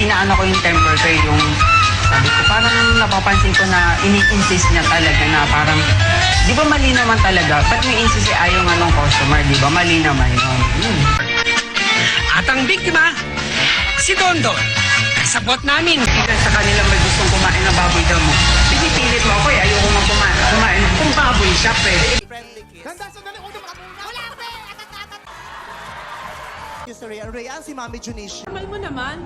inaano ko yung temper ko yung sabi ko, parang napapansin ko na ini-insist niya talaga na parang, di ba mali naman talaga? Ba't may insist si ayaw nga ng customer, di ba? Mali naman yun. At ang biktima, si Dondon. Kasabot namin. Kasi sa kanila may gustong kumain ng baboy daw mo. Pinipilit mo ako eh, ayoko nga kumain. Kung baboy siya, pwede. Ganda, sandali, ulo mo. Wala, pre! Atat! Rayan, si Mami Junish. Mahal mo naman.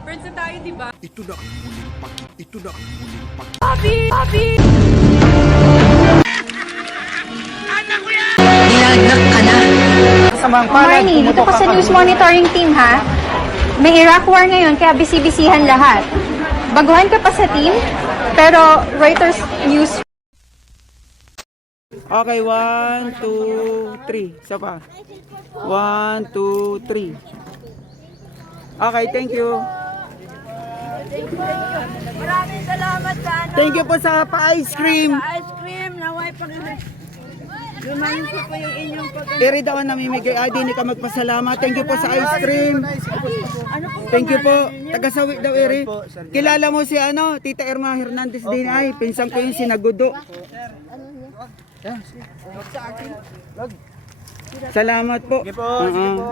Friends na tayo, di ba? Ito na ang muling paki. Ito na ang muling paki. Papi! Papi! Nilagnak ka na. Marnie, dito ka sa news monitoring team, ha? May Iraq war ngayon, kaya busy-busyhan lahat. Baguhan ka pa sa team, pero Reuters News. Okay, 1, 2, 3. Isa pa. 1, 2, 3. Okay, thank you. Maraming salamat sa ano. Thank you po sa pa-ice cream. Ice cream, naway pag lumayan ko po yung inyong pag... Eri daw ang namimigay. Ay, di ka magpasalamat. Thank you po sa ice cream. Thank you po. Taga-sawi daw, Eri. Kilala mo si ano, Tita Irma Hernandez din ay. Pinsan ko yung sinagudo. Salamat po. Sige po, sige po.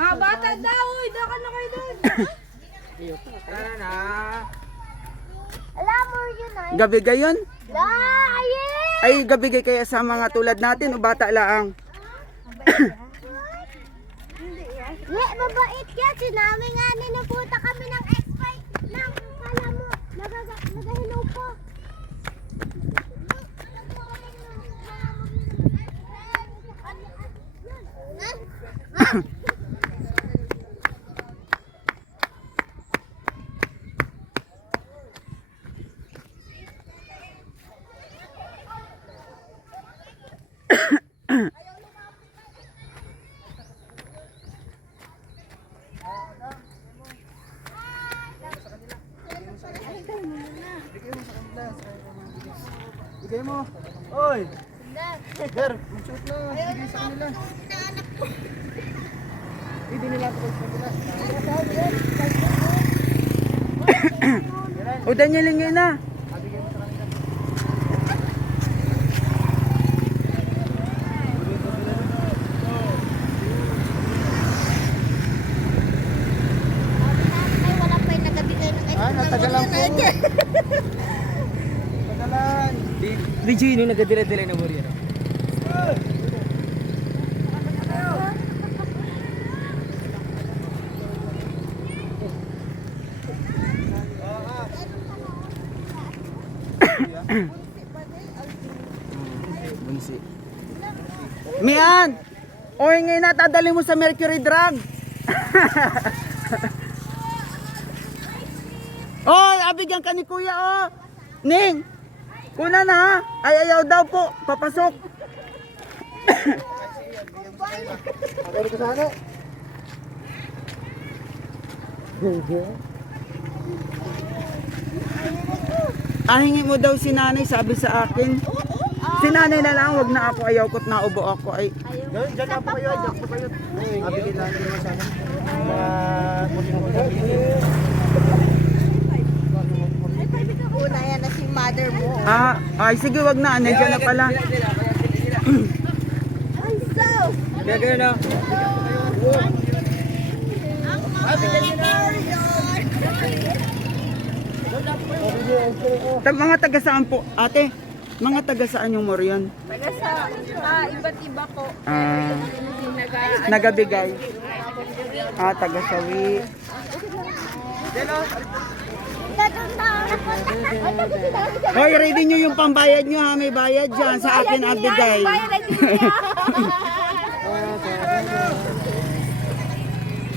Ha, bata daw! Uy, daka na kayo doon! Tara na. Alam mo yun, ay? Gabi gayon? Laye! Ay, gabi gay kaya sa mga tulad natin o bata laang? Le, mabait yan. Sinami nga ninupunta kami ng expert ng kala mo. Nagahilaw pa. Bigay mo. Oy! Sir, mag-shoot na. Bigay sa kanila. Hindi nila ito sa kanila. O Daniel, ngayon na. Wala pa yung nagbigay ng Ah, natagalan po. Natagalan. Di Gino, nagadire-dire na mo rin. Mian! Oy, ngayon na, tadali mo sa Mercury Drug. Oy, abigyan ka ni Kuya, oh. Ning! Kuna na, ha? Ay, ayaw daw po. Papasok. Agad ko sana. Ahingi mo daw si nanay, sabi sa akin. Si nanay na lang, wag na ako, ayaw ko't naubo ako. Ay, Diyan na po kayo, diyan po kayo. Abigay lang din mo sana. Una yan na si mother mo. ay sige, wag na. Nandiyan na pala. Kaya gano'n na. Mga taga saan po, ate? Mga taga saan yung Morion? Taga sa iba't iba po. Nagabigay. Taga Sawi. Hoy, ready nyo yung pambayad nyo, ha? May bayad dyan. Sa akin ang bigay.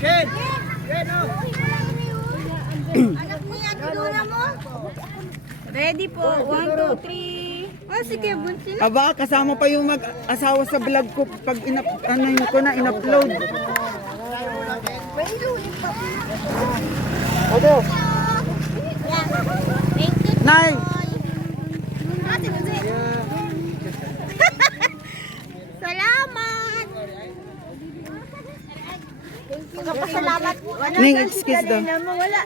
Shen! Shen, oh! Ready po. 1, 2, 3. Ah, sige, bunsin. Aba, kasama pa yung mag-asawa sa vlog ko pag in-upload. Odo. Nay, Salamat! Salamat. Ning, excuse daw. Wala.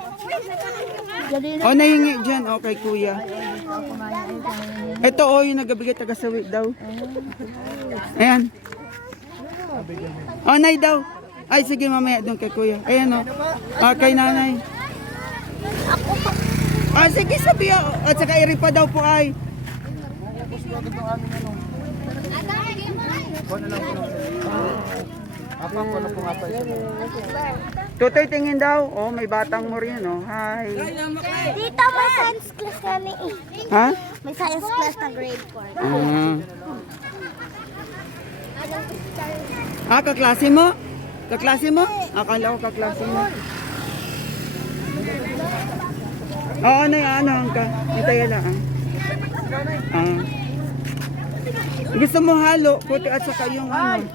O, nahingi dyan. Okay, kuya. Ito, yung nagabigay taga-sawi daw. Ayan. O, nay daw. Ay, sige, mamaya doon kay kuya. Ayan, o. Kay nanay. Sige, sabi o. At saka iripa daw po ay. Apang ko na po nga pa isa. Tutoy, tingin daw. Oh, may batang mo rin, oh. Hi. Dito may science class kami eh. Ha? May science class na grade 4. Kaklase mo? Kaklase mo? Akala ko kaklase mo. Oo, ano yung ano ka? Itaya lang. Gusto mo halo, puti at saka yung ano.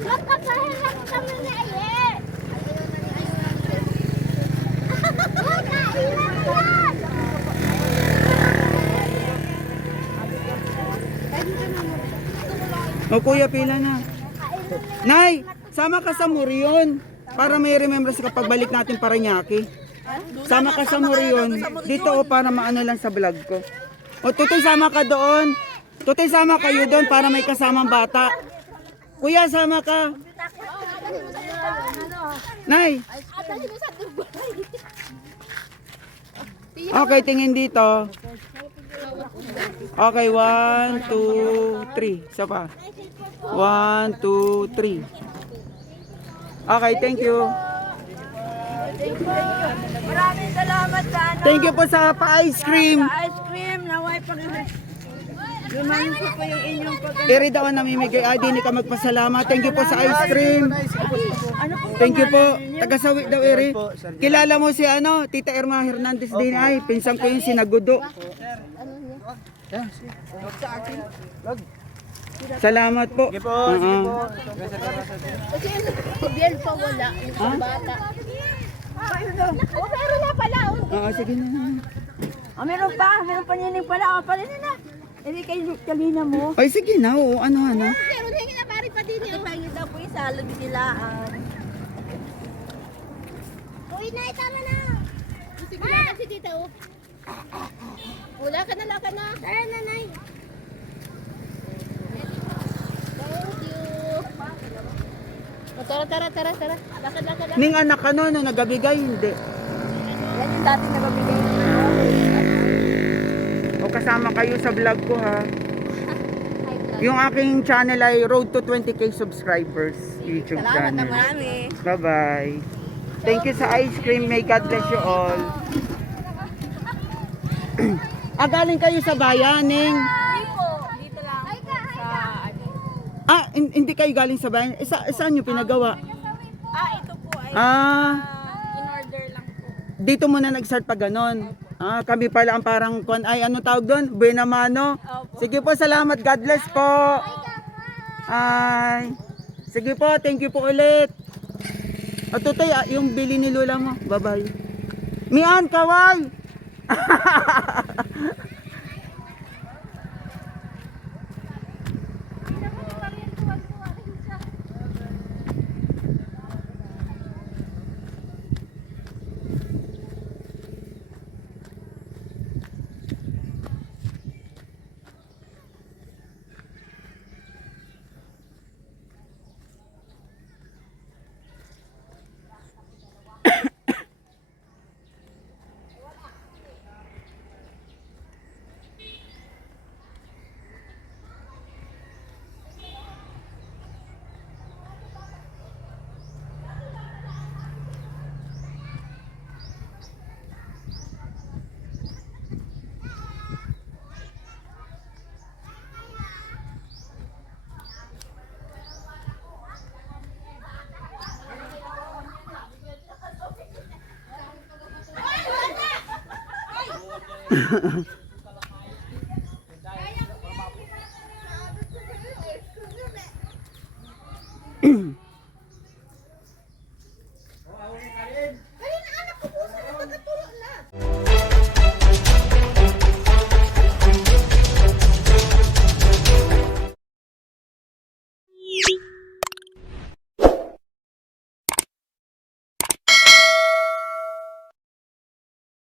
Magkakaharap kami na eh. O kuya, pila na. Nay, sama ka sa Murion. Para may remembrance kapag balik natin Paranaque. Sama ka sa Murion. Dito o para maano lang sa vlog ko. O Tutoy, sama ka doon. Tutoy, sama kayo doon para may kasamang bata. Kuya, sama ka. Nay. Okay, tingin dito. Okay, 1, 2, 3. Isa pa. 1, 2, 3. Okay, thank you. Maraming salamat sana. Thank you po sa pa-ice cream. Ice cream, naway pag lumayan ko po yung inyong pag... Eri daw ang namimigay. Ay, di ka magpasalamat. Thank you po sa ice cream. Thank you po. Taga-sawi daw, Eri. Kilala mo si ano, Tita Irma Hernandez din ay. Pinsan ko yung sinagudo. Salamat po. Sige po, sige po. Kubyel pa wala. Yung bata. Oh, meron na pala. Oo, sige na. Meron pa nining pala. Palinin na. Hindi kayo kanina mo. Ay, sige na. Oo, ano. Meron na nga pari pa din yun. Pahingin daw po yung salad nila. Uy, nay, tama na. Sige na kasi tita. Wala ka na. Tara na, nay. Thank you. Tara. Lakad. Ning anak ka no, nagabigay, hindi. Yan yung dati nababigay ng O kasama kayo sa vlog ko ha. Yung aking channel ay Road to 20k subscribers. YouTube Salamat na channel. marami. Bye-bye. Thank you sa ice cream. May God bless you all. Galing kayo sa bayaning. Dito lang sa... Hindi kayo galing sa bayan. Saan nyo pinagawa? ito po ay in order lang po. Dito muna nag-start pa ganon. Kami pala ang parang ay ano tawag doon? Buena mano. Sige po, salamat. God bless po. Ay. Sige po, thank you po ulit. At Tutoy, yung bili ni Lola mo. Bye-bye. Mian, kaway!